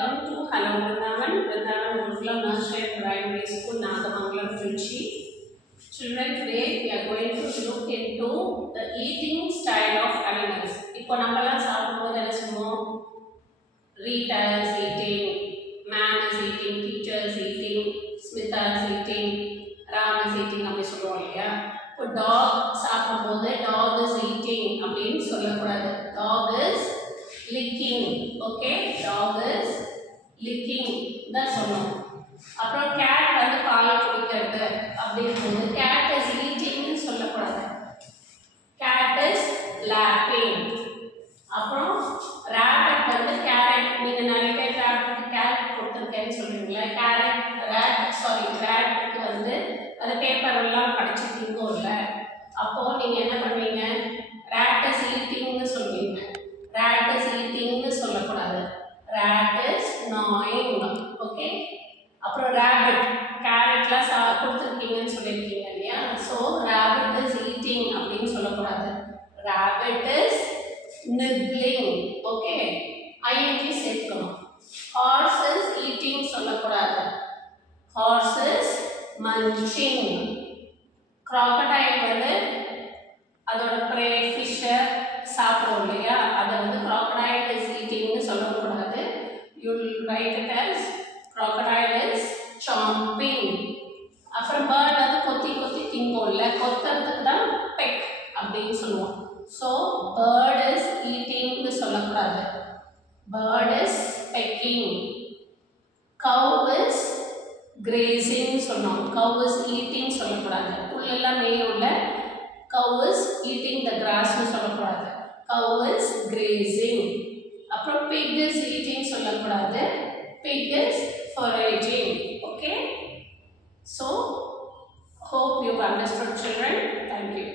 Welcome to Hello Vrindavan, Vrindavan Gurukula Nursery and Primary School, Nagamangalam, Trichy. Children, today we are going to look into the eating style of animals. இப்போ நம்மலாம் சாப்பிடும்போது என்ன சொல்லுவோம்? Rita is eating, man is eating, teacher is eating, Smita is eating, Ram is eating அப்படி சொல்லுவோம் இல்லையா? இப்போ dog சாப்பிடும்போது dog is eating அப்படின்னு சொல்லக்கூடாது. Dog is licking. Okay, dog is licking தான் சொல்லணும். அப்புறம் cat வந்து பால் குடிக்கிறது அப்படிங்கும்போது cat is eating னு சொல்லக்கூடாது. Cat is lapping. அப்புறம் rabbit வந்து carrot, நீங்க நிறைய பேர் rabbit carrot கொடுத்துருக்கேன்னு சொல்றீங்களா? ratக்கு வந்து அது பேப்பர் எல்லாம் கடிச்சு திங்கும்ல, அப்போ நீங்க என்ன பண்ணுவீங்க? rat is eating னு சொல்வீங்க. rat is eating னு சொல்லக்கூடாது. rat is gnawing. ஓகே, அப்புறம் rabbit கேரட்லாம் கொடுத்துருக்கீங்கன்னு சொல்லியிருக்கீங்க இல்லையா? ஸோ rabbit is eating அப்படின்னு சொல்லக்கூடாது. rabbit is nibbling. Okay, ing சேர்க்கணும். horse is eating சொல்லக்கூடாது. horse is munching. crocodile வந்து அதோட prey fish சாப்பிடும் இல்லையா? அதை வந்து crocodile is eating னு சொல்லக்கூடாது. You will write it as crocodile is chomping. அப்புறம் bird வந்து கொத்தி கொத்தி திங்கும்ல, கொத்துறதுக்கு தான் peck அப்படின்னு சொல்லுவோம். ஸோ bird is eating னு சொல்லக்கூடாது. bird is pecking. cow is grazing சொல்லணும். cow is eating சொல்லக்கூடாது. புல்லெல்லாம் மேயுள்ள cow is eating the grass னு சொல்லக்கூடாது. cow is grazing. அப்புறம் pig is eating சொல்லக்கூடாது. pig is foraging. Okay, so hope you understood, children. Thank you.